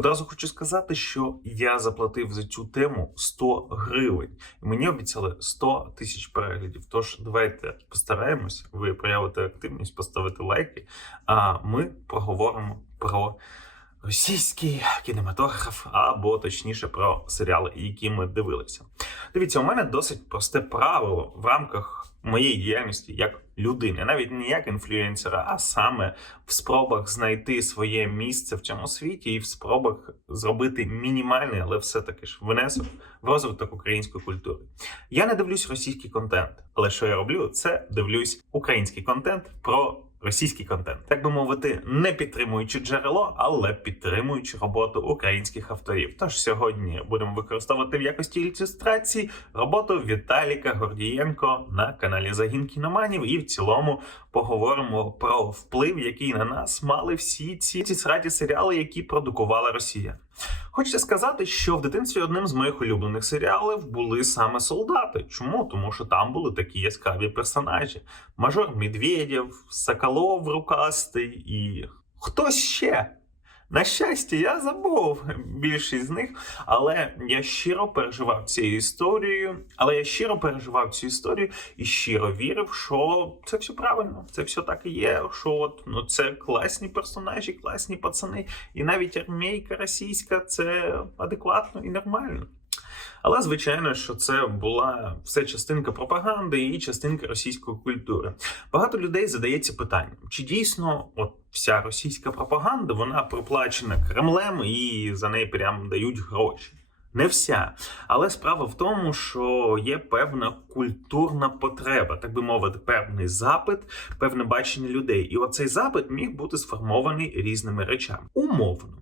Одразу хочу сказати, що я заплатив за цю тему 100 гривень, і мені обіцяли 100 тисяч переглядів. Тож давайте постараємось, ви проявите активність, поставите лайки. А ми поговоримо про російський кінематограф, або точніше про серіали, які ми дивилися. Дивіться, у мене досить просте правило в рамках моєї діяльності як людини, навіть не як інфлюенсера, а саме в спробах знайти своє місце в цьому світі і в спробах зробити мінімальний, але все-таки ж внесок в розвиток української культури. Я не дивлюсь російський контент, але що я роблю, це дивлюсь український контент про. Російський контент, так би мовити, не підтримуючи джерело, але підтримуючи роботу українських авторів. Тож сьогодні будемо використовувати в якості ілюстрації роботу Віталіка Гордієнко на каналі Загін кіноманів, і в цілому поговоримо про вплив, який на нас мали всі ці, ці сраді серіали, які продукувала Росія. Хочеться сказати, що в дитинстві одним з моїх улюблених серіалів були саме солдати. Чому? Тому що там були такі яскраві персонажі: Мажор Медведєв, Соколов Рукастий і хтось ще. На щастя, я забув більшість з них, але я щиро переживав цією історією. Але я щиро переживав цю історію і щиро вірив, що це все правильно, це все так і є. Що от ну це класні персонажі, класні пацани, і навіть армійка російська це адекватно і нормально. Але звичайно, що це була все частинка пропаганди і частинка російської культури. Багато людей задається питанням, чи дійсно от вся російська пропаганда вона проплачена Кремлем і за неї прям дають гроші. Не вся, але справа в тому, що є певна культурна потреба, так би мовити, певний запит, певне бачення людей. І оцей запит міг бути сформований різними речами. Умовно,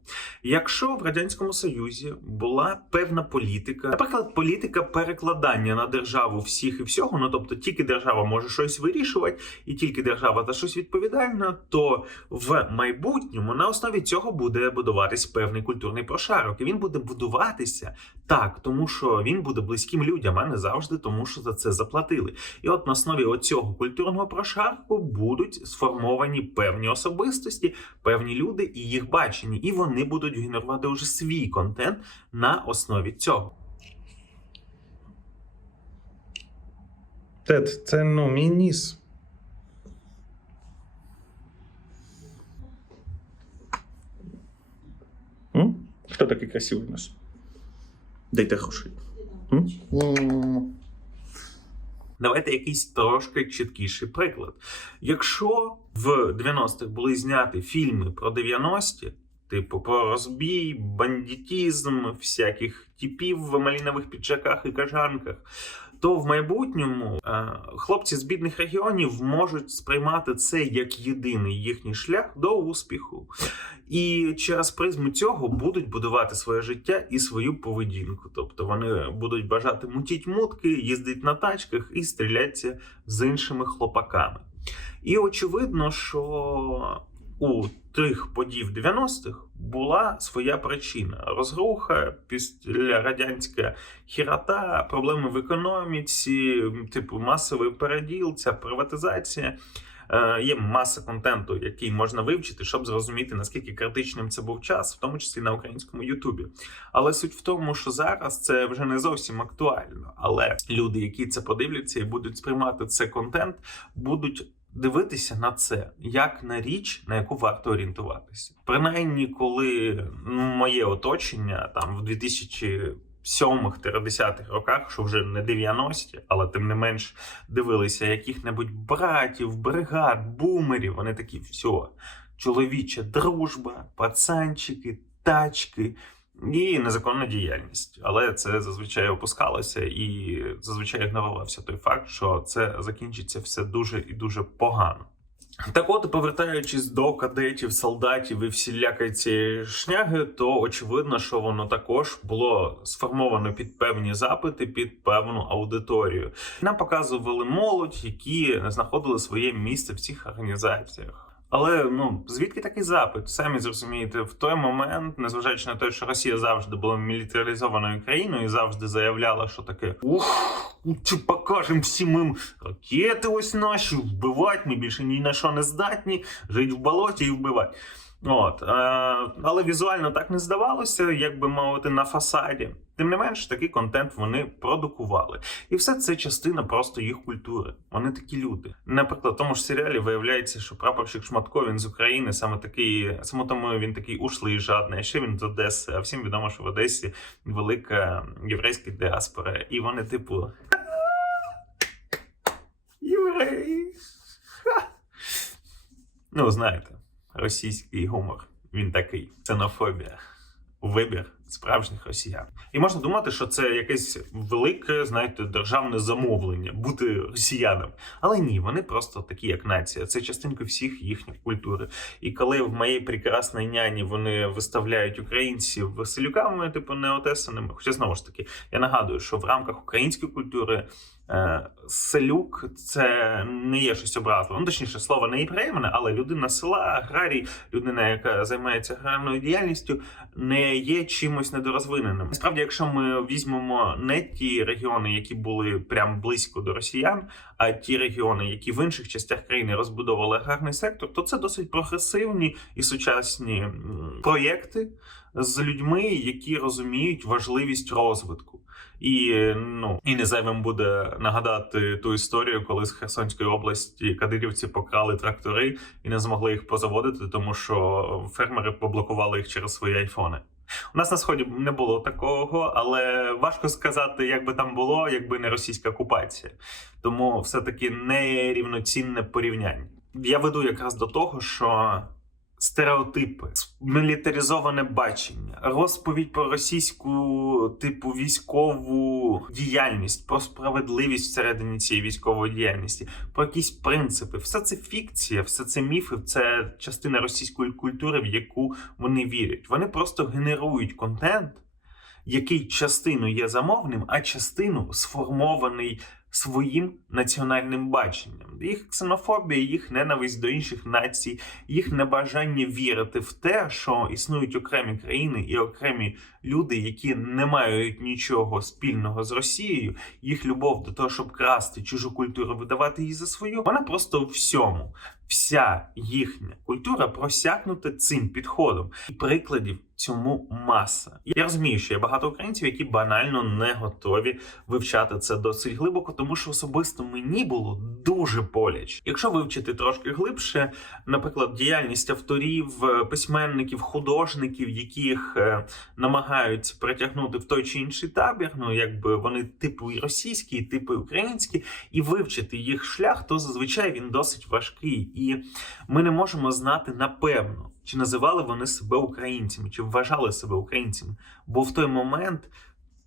якщо в радянському союзі була певна політика, наприклад, політика перекладання на державу всіх і всього, ну тобто тільки держава може щось вирішувати, і тільки держава за щось відповідальна, то в майбутньому на основі цього буде будуватись певний культурний прошарок, і він буде будуватися. Так, тому що він буде близьким людям, а не завжди тому, що за це заплатили. І от на основі оцього культурного прошарку будуть сформовані певні особистості, певні люди і їх бачення, і вони будуть генерувати вже свій контент на основі цього. Тед, це ну, мій ніс. Хто такий красивий у нас? Дайте грошей. Давайте якийсь трошки чіткіший приклад. Якщо в 90-х були зняті фільми про 90-ті, типу про розбій, бандитізм, всяких типів в малінових піджаках і кажанках, то в майбутньому е, хлопці з бідних регіонів можуть сприймати це як єдиний їхній шлях до успіху. І через призму цього будуть будувати своє життя і свою поведінку. Тобто вони будуть бажати мутіть мутки, їздити на тачках і стрілятися з іншими хлопаками. І очевидно, що у тих подій в 90-х була своя причина: розруха, після радянська хірота, проблеми в економіці, типу масовий переділ, ця приватизація. Е, Є маса контенту, який можна вивчити, щоб зрозуміти наскільки критичним це був час, в тому числі на українському Ютубі. Але суть в тому, що зараз це вже не зовсім актуально. Але люди, які це подивляться і будуть сприймати це контент, будуть дивитися на це як на річ, на яку варто орієнтуватися. Принаймні, коли ну, моє оточення там в 2000 7-10 роках, що вже не 90-ті, але тим не менш дивилися яких-небудь братів, бригад, бумерів. Вони такі, все, чоловіча дружба, пацанчики, тачки і незаконна діяльність. Але це зазвичай опускалося і зазвичай ігнорувався той факт, що це закінчиться все дуже і дуже погано. Так от, повертаючись до кадетів, солдатів і всілякої цієї шняги, то очевидно, що воно також було сформовано під певні запити, під певну аудиторію. Нам показували молодь, які знаходили своє місце в цих організаціях. Але ну звідки такий запит? Самі зрозумієте, в той момент, незважаючи на те, що Росія завжди була мілітаризованою країною і завжди заявляла, що таке ух, чи покажемо всім їм ракети ось наші, вбивати, ми більше ні на що не здатні, жити в болоті і вбивати. От, е, але візуально так не здавалося, як би мовити, на фасаді. Тим не менш, такий контент вони продукували. І все це частина просто їх культури. Вони такі люди. Наприклад, в тому ж серіалі виявляється, що прапорщик Шматко він з України саме такий, саме тому він такий ушлий і жадний. А ще він з Одеси. А всім відомо, що в Одесі велика єврейська діаспора. І вони, типу. Євреї. Ну, знаєте, російський гумор. Він такий. Ксенофобія. Вибір справжніх росіян. І можна думати, що це якесь велике, знаєте, державне замовлення бути росіянам. Але ні, вони просто такі, як нація. Це частинка всіх їхніх культури. І коли в моїй прекрасній няні вони виставляють українців веселюками, типу неотесаними, хоча знову ж таки, я нагадую, що в рамках української культури. Е, Селюк це не є щось образливе. Ну, точніше, слово не є приємне, але людина села, аграрій, людина, яка займається аграрною діяльністю, не є чимось недорозвиненим. Насправді, якщо ми візьмемо не ті регіони, які були прям близько до росіян, а ті регіони, які в інших частях країни розбудовували аграрний сектор, то це досить прогресивні і сучасні проєкти з людьми, які розуміють важливість розвитку. І ну і не зайвим буде нагадати ту історію, коли з Херсонської області кадирівці покрали трактори і не змогли їх позаводити, тому що фермери поблокували їх через свої айфони. У нас на сході не було такого, але важко сказати, як би там було, якби не російська окупація. Тому все таки нерівноцінне порівняння. Я веду якраз до того, що стереотипи, мілітаризоване бачення, розповідь про російську типу військову діяльність, про справедливість всередині цієї військової діяльності, про якісь принципи. Все це фікція, все це міфи, це частина російської культури, в яку вони вірять. Вони просто генерують контент, який частину є замовним, а частину сформований своїм національним баченням. Їх ксенофобія, їх ненависть до інших націй, їх небажання вірити в те, що існують окремі країни і окремі люди, які не мають нічого спільного з Росією, їх любов до того, щоб красти чужу культуру, видавати її за свою, вона просто у всьому. Вся їхня культура просякнута цим підходом, і прикладів цьому маса. Я розумію, що є багато українців, які банально не готові вивчати це досить глибоко, тому що особисто мені було дуже боляче. Якщо вивчити трошки глибше, наприклад, діяльність авторів, е, письменників, художників, яких е, намагаються притягнути в той чи інший табір, ну якби вони типу і російські, і типу і українські, і вивчити їх шлях, то зазвичай він досить важкий, і ми не можемо знати напевно, чи називали вони себе українцями, чи вважали себе українцями. Бо в той момент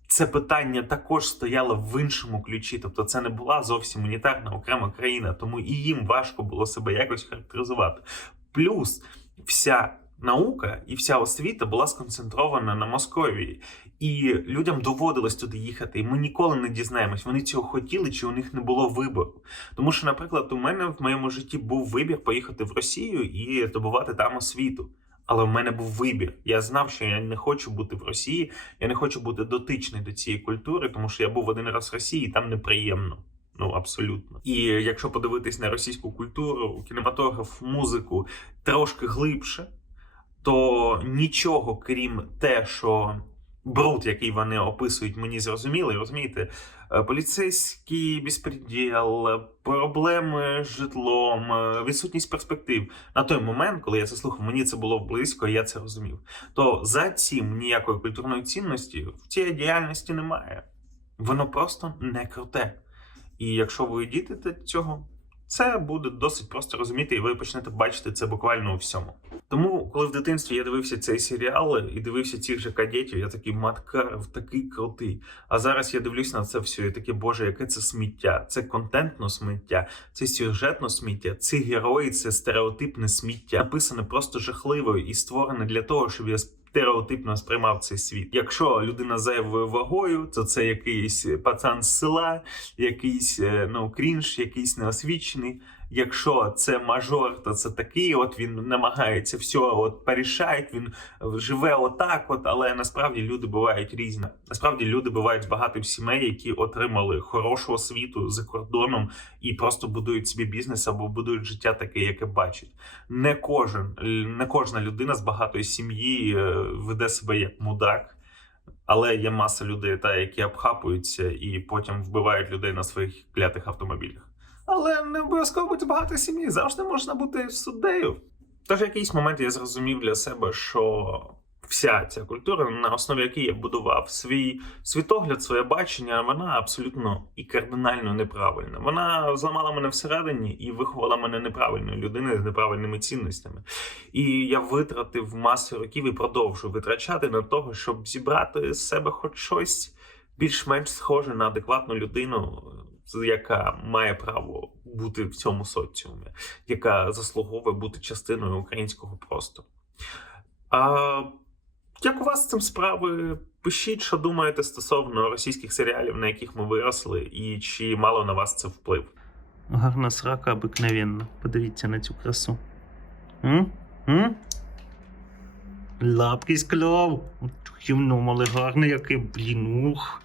це питання також стояло в іншому ключі, тобто це не була зовсім унітарна окрема країна, тому і їм важко було себе якось характеризувати. Плюс вся наука і вся освіта була сконцентрована на Московії. І людям доводилось туди їхати, і ми ніколи не дізнаємось, вони цього хотіли, чи у них не було вибору. Тому що, наприклад, у мене в моєму житті був вибір поїхати в Росію і здобувати там освіту. Але в мене був вибір. Я знав, що я не хочу бути в Росії, я не хочу бути дотичний до цієї культури, тому що я був один раз в Росії, і там неприємно. Ну абсолютно. І якщо подивитись на російську культуру, кінематограф, музику трошки глибше, то нічого крім те, що бруд, який вони описують, мені зрозумілий, розумієте, Е, поліцейський безпреділ, проблеми з житлом, е, відсутність перспектив. На той момент, коли я це слухав, мені це було близько, і я це розумів. То за цим ніякої культурної цінності в цій діяльності немає. Воно просто не круте. І якщо ви дійдете цього, це буде досить просто розуміти, і ви почнете бачити це буквально у всьому. Тому, коли в дитинстві я дивився цей серіал і дивився цих же кадетів, я такий маткаров, такий крутий. А зараз я дивлюсь на це все, і таке, боже, яке це сміття. Це контентно сміття, це сюжетно сміття, ці герої, це стереотипне сміття, написане просто жахливо і створене для того, щоб я стереотипно сприймав цей світ. Якщо людина зайвою вагою, то це якийсь пацан з села, якийсь е, ну крінж, якийсь неосвічений. Якщо це мажор, то це такий, от він намагається все от порішати, він живе отак, от, але насправді люди бувають різні. Насправді люди бувають з багатих сімей, які отримали хорошу освіту за кордоном і просто будують собі бізнес або будують життя таке, яке бачать. Не кожен, не кожна людина з багатої сім'ї е, веде себе як мудак. Але є маса людей, та, які обхапуються і потім вбивають людей на своїх клятих автомобілях. Але не обов'язково бути багатої сім'ї, завжди можна бути суддею. Тож в якийсь момент я зрозумів для себе, що вся ця культура, на основі якої я будував свій світогляд, своє бачення, вона абсолютно і кардинально неправильна. Вона зламала мене всередині і виховала мене неправильною людиною з неправильними цінностями. І я витратив масу років і продовжую витрачати на того, щоб зібрати з себе хоч щось більш-менш схоже на адекватну людину, яка має право бути в цьому соціумі, яка заслуговує бути частиною українського простору. А як у вас з цим справи? Пишіть, що думаєте стосовно російських серіалів, на яких ми виросли, і чи мало на вас це вплив. Гарна срака обикновенна. Подивіться на цю красу. М? М? Лапки склав. Гівно, але гарне яке, блін, ух.